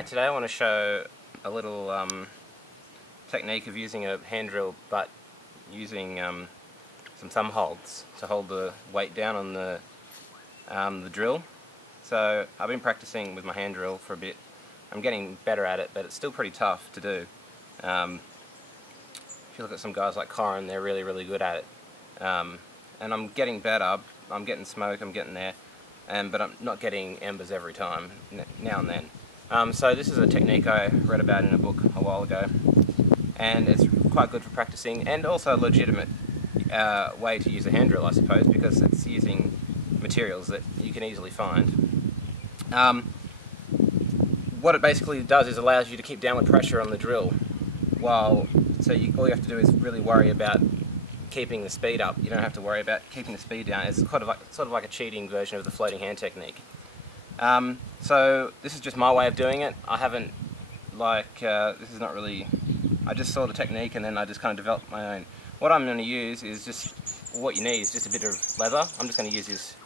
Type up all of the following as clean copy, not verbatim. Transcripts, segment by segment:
Hi, today I want to show a little technique of using a hand drill, but using some thumb holds to hold the weight down on the drill. So I've been practicing with my hand drill for a bit. I'm getting better at it, but it's still pretty tough to do. If you look at some guys like Corin, they're really good at it. And I'm getting better. I'm getting smoke, I'm getting there, but I'm not getting embers every time, now and then. So this is a technique I read about in a book a while ago, and it's quite good for practicing, and also a legitimate way to use a hand drill, I suppose, because it's using materials that you can easily find. What it basically does is allows you to keep downward pressure on the drill, all you have to do is really worry about keeping the speed up. You don't have to worry about keeping the speed down. It's sort of like a cheating version of the floating hand technique. So this is just my way of doing it. I haven't, this is not really, I just saw the technique and then I just kind of developed my own. What I'm going to use is what you need is just a bit of leather. I'm just going to use this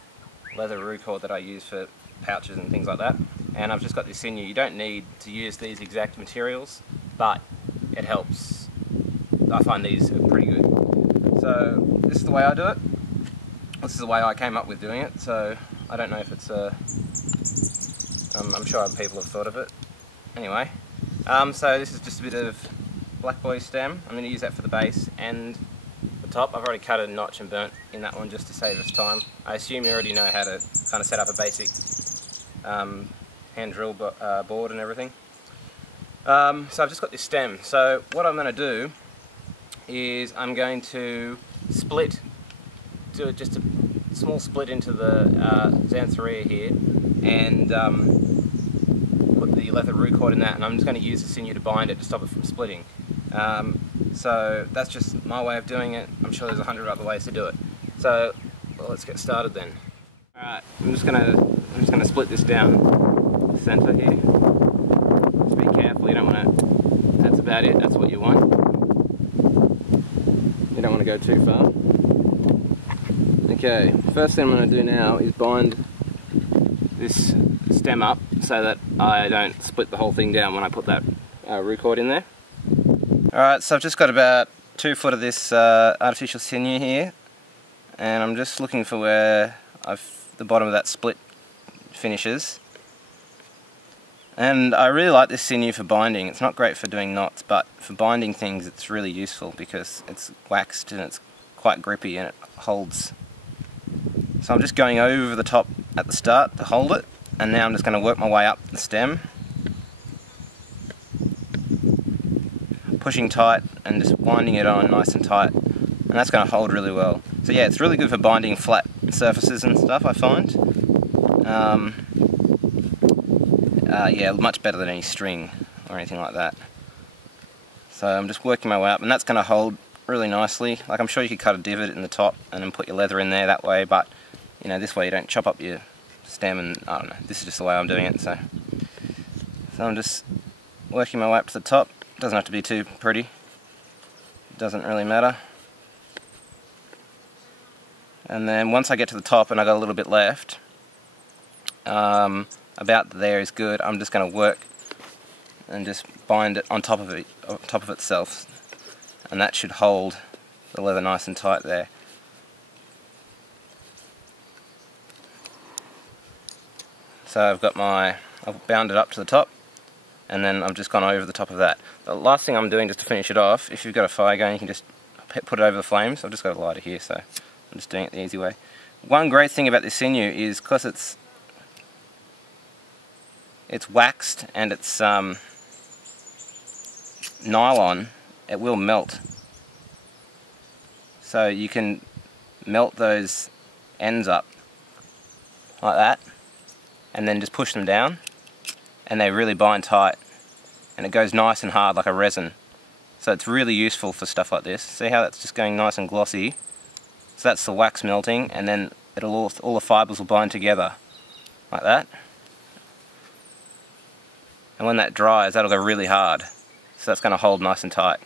leather roocord that I use for pouches and things like that. And I've just got this sinew. You don't need to use these exact materials, but it helps. I find these are pretty good. So this is the way I do it. This is the way I came up with doing it. So I don't know if it's I'm sure other people have thought of it. Anyway, so this is just a bit of black boy stem. I'm going to use that for the base and the top. I've already cut a notch and burnt in that one just to save us time. I assume you already know how to kind of set up a basic hand drill board and everything. So I've just got this stem. So what I'm going to do is I'm going to do just a small split into the xanthoria here, and put the leather roocord in that, and I'm just going to use the sinew to bind it to stop it from splitting. So that's just my way of doing it. I'm sure there's 100 other ways to do it. So let's get started then. Alright, I'm just gonna split this down the centre here. Just be careful, you don't want to, that's about it, that's what you want. You don't want to go too far. Okay, first thing I'm going to do now is bind this stem up so that I don't split the whole thing down when I put that roocord in there. Alright, so I've just got about 2 foot of this artificial sinew here, and I'm just looking for where the bottom of that split finishes. And I really like this sinew for binding. It's not great for doing knots, but for binding things it's really useful because it's waxed and it's quite grippy and it holds. So I'm just going over the top at the start to hold it, and now I'm just going to work my way up the stem, pushing tight and just winding it on nice and tight, and that's going to hold really well. So yeah, it's really good for binding flat surfaces and stuff, I find. Yeah, much better than any string or anything like that. So I'm just working my way up, and that's going to hold really nicely. Like, I'm sure you could cut a divot in the top and then put your leather in there that way, but you know, this way you don't chop up your stem, and I don't know, this is just the way I'm doing it. So I'm just working my way up to the top. It doesn't have to be too pretty. It doesn't really matter. And then once I get to the top and I got a little bit left, about there is good. I'm just going to work and just bind it on top of itself, and that should hold the leather nice and tight there. So I've bound it up to the top, and then I've just gone over the top of that. The last thing I'm doing, just to finish it off, if you've got a fire going, you can just put it over the flames. I've just got a lighter here, so I'm just doing it the easy way. One great thing about this sinew is because it's waxed and it's nylon, it will melt. So you can melt those ends up like that, and then just push them down, and they really bind tight, and it goes nice and hard like a resin. So it's really useful for stuff like this. See how that's just going nice and glossy? So that's the wax melting, and then all the fibres will bind together like that. And when that dries, that'll go really hard. So that's going to hold nice and tight.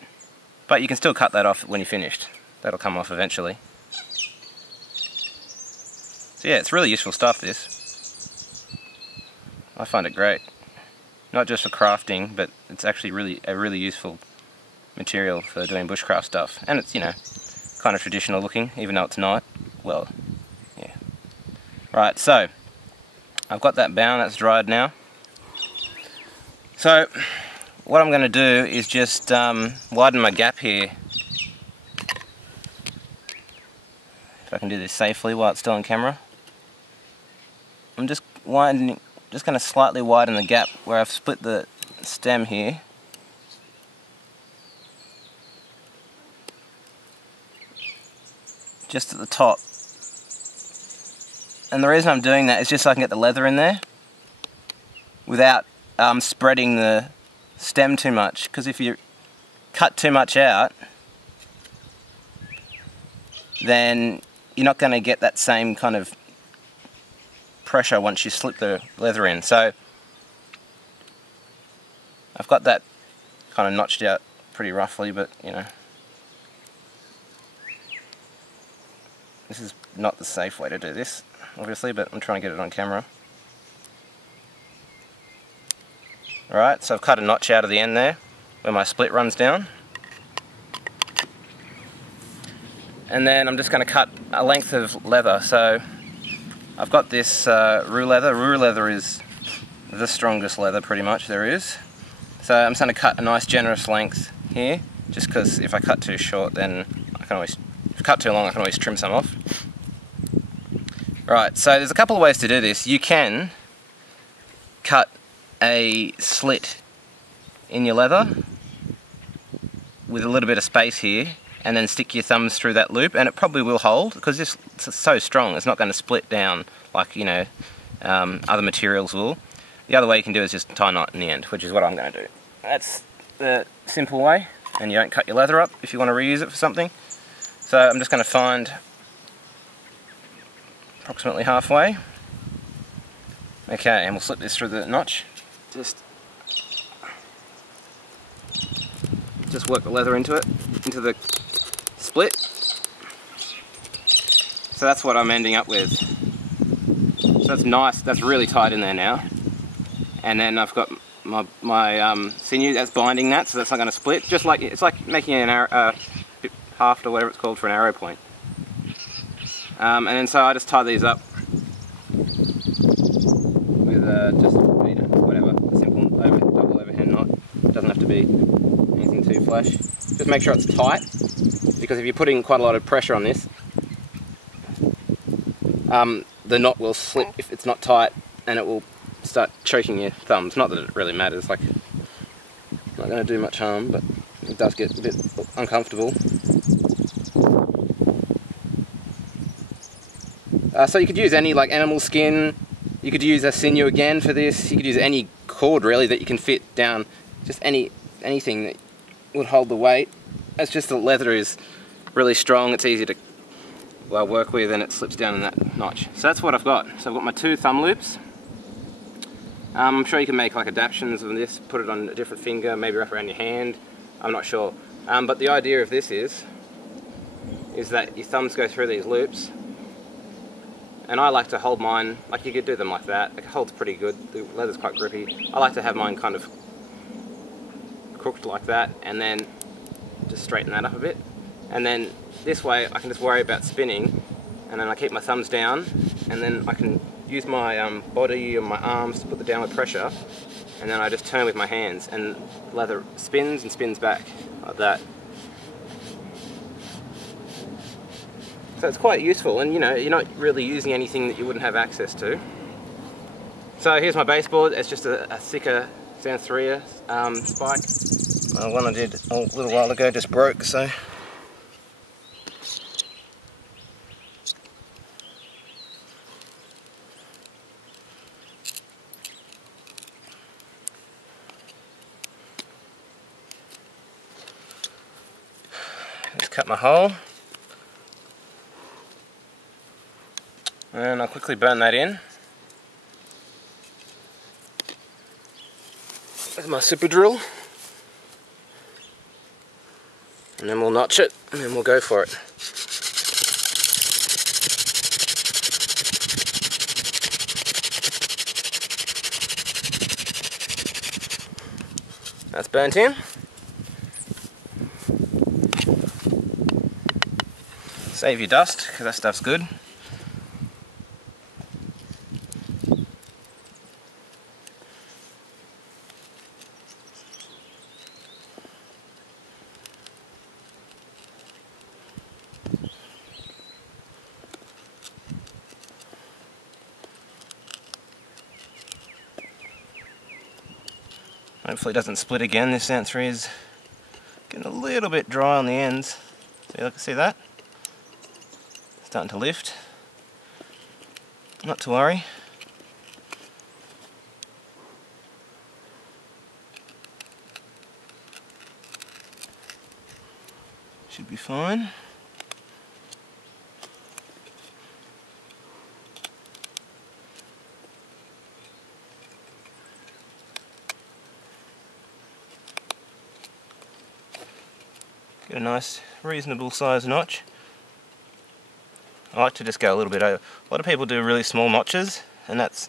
But you can still cut that off when you're finished. That'll come off eventually. So yeah, it's really useful stuff, this. I find it great. not just for crafting, but it's actually a really useful material for doing bushcraft stuff. And it's, you know, kind of traditional looking, even though it's not. Well, yeah. Right, so I've got that bound, that's dried now. So what I'm going to do is just widen my gap here. If I can do this safely while it's still on camera. I'm just going to slightly widen the gap where I've split the stem here. Just at the top. And the reason I'm doing that is just so I can get the leather in there without spreading the stem too much, because if you cut too much out, then you're not going to get that same kind of pressure once you slip the leather in. So I've got that kind of notched out pretty roughly, but you know, this is not the safe way to do this, obviously, but I'm trying to get it on camera. Alright, so I've cut a notch out of the end there where my split runs down. And then I'm just going to cut a length of leather. So I've got this rue leather. Rue leather is the strongest leather pretty much there is. So I'm just going to cut a nice generous length here, just because if I cut too short, then I can always, if I cut too long, I can always trim some off. Right, so there's a couple of ways to do this. You can cut a slit in your leather with a little bit of space here, and then stick your thumbs through that loop, and it probably will hold because this is so strong it's not going to split down like, you know, other materials will. The other way you can do is just tie a knot in the end, which is what I'm going to do. That's the simple way, and you don't cut your leather up if you want to reuse it for something. So I'm just going to find approximately halfway. Okay, and we'll slip this through the notch. Just work the leather into it, into the split. So that's what I'm ending up with. So that's nice, that's really tight in there now. And then I've got my sinew that's binding that, so that's not going to split. Just like, it's like making an arrow, haft or whatever it's called for an arrow point. And then so I just tie these up with just, you know, whatever, a simple double overhand knot. It doesn't have to be anything too flash. Just make sure it's tight, because if you're putting quite a lot of pressure on this, the knot will slip if it's not tight, and it will start choking your thumbs. Not that it really matters, like, not going to do much harm, but it does get a bit uncomfortable. So you could use any, like, animal skin. You could use a sinew again for this. You could use any cord really that you can fit down, just anything that would hold the weight. It's just the leather is really strong, it's easy to work with, and it slips down in that notch. So that's what I've got. So I've got my two thumb loops. I'm sure you can make like adaptations of this, put it on a different finger, maybe wrap around your hand, I'm not sure. But the idea of this is that your thumbs go through these loops, and I like to hold mine, like you could do them like that, it holds pretty good, the leather's quite grippy. I like to have mine kind of crooked like that, and then just straighten that up a bit. And then this way I can just worry about spinning, and then I keep my thumbs down, and then I can use my body and my arms to put the downward pressure, and then I just turn with my hands, and leather spins and spins back like that. So it's quite useful, and you know, you're not really using anything that you wouldn't have access to. So here's my baseboard. It's just a thicker Xanthria spike. One I did a little while ago just broke, so just cut my hole, and I'll quickly burn that in with my super drill, and then we'll notch it, and then we'll go for it. That's burnt in. Save your dust, because that stuff's good. Hopefully it doesn't split again. This answer is getting a little bit dry on the ends. See that? Starting to lift. Not to worry. Should be fine. Get a nice, reasonable sized notch. I like to just go a little bit over. A lot of people do really small notches, and that's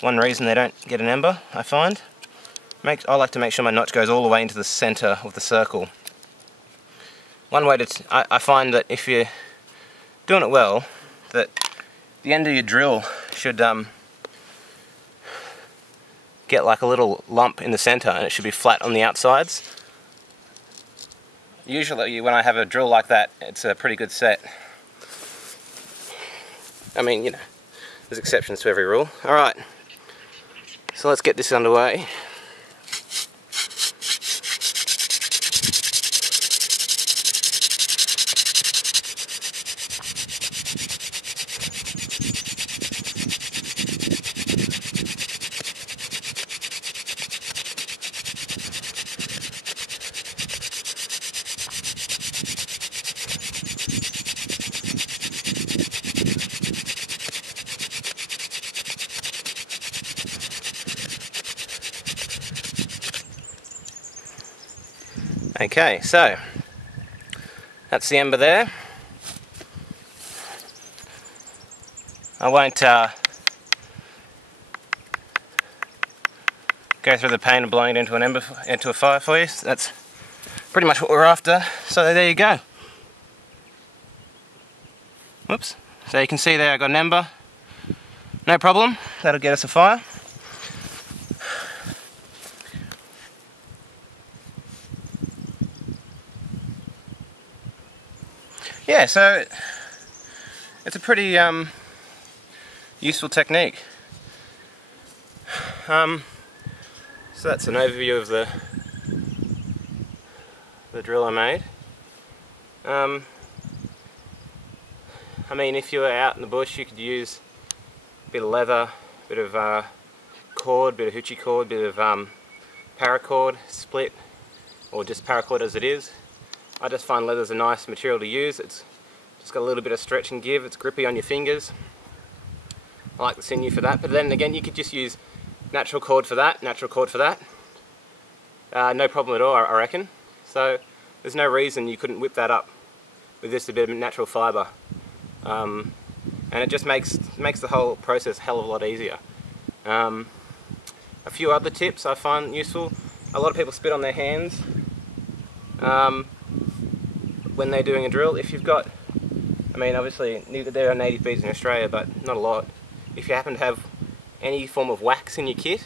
one reason they don't get an ember, I find. I like to make sure my notch goes all the way into the centre of the circle. One way I find that if you're doing it well, that the end of your drill should get like a little lump in the centre, and it should be flat on the outsides. Usually when I have a drill like that, it's a pretty good set. I mean, you know, there's exceptions to every rule. Alright, so let's get this underway. Okay, so that's the ember there. I won't go through the pain of blowing it into an ember, into a fire for you. So that's pretty much what we're after. So there you go. Whoops. So you can see there I got an ember. No problem. That'll get us a fire. Yeah, so it's a pretty useful technique. So that's an overview of the drill I made. I mean, if you were out in the bush, you could use a bit of leather, a bit of cord, a bit of hoochie cord, a bit of paracord, split, or just paracord as it is. I just find leather's a nice material to use. It's just got a little bit of stretch and give. It's grippy on your fingers. I like the sinew for that. But then again, you could just use natural cord for that, natural cord for that. No problem at all, I reckon. So there's no reason you couldn't whip that up with just a bit of natural fibre. And it just makes the whole process a hell of a lot easier. A few other tips I find useful. A lot of people spit on their hands when they're doing a drill. If you've got, I mean, obviously there are native beads in Australia, but not a lot. If you happen to have any form of wax in your kit,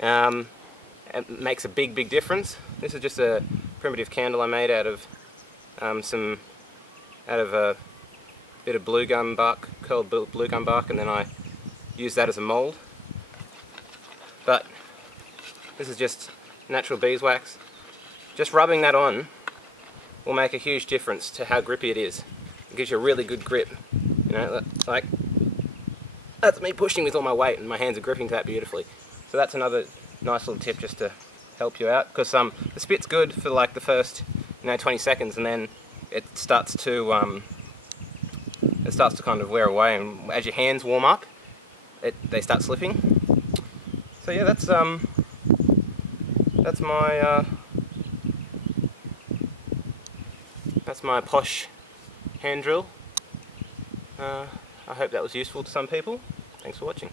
it makes a big difference. This is just a primitive candle I made out of a bit of blue gum bark, curled blue gum bark, and then I used that as a mould. But this is just natural beeswax. Just rubbing that on will make a huge difference to how grippy it is. It gives you a really good grip. You know, like that's me pushing with all my weight, and my hands are gripping to that beautifully. So that's another nice little tip just to help you out, because the spit's good for like the first 20 seconds, and then it starts to kind of wear away, and as your hands warm up, they start slipping. So yeah, that's my posh hand drill. I hope that was useful to some people. Thanks for watching.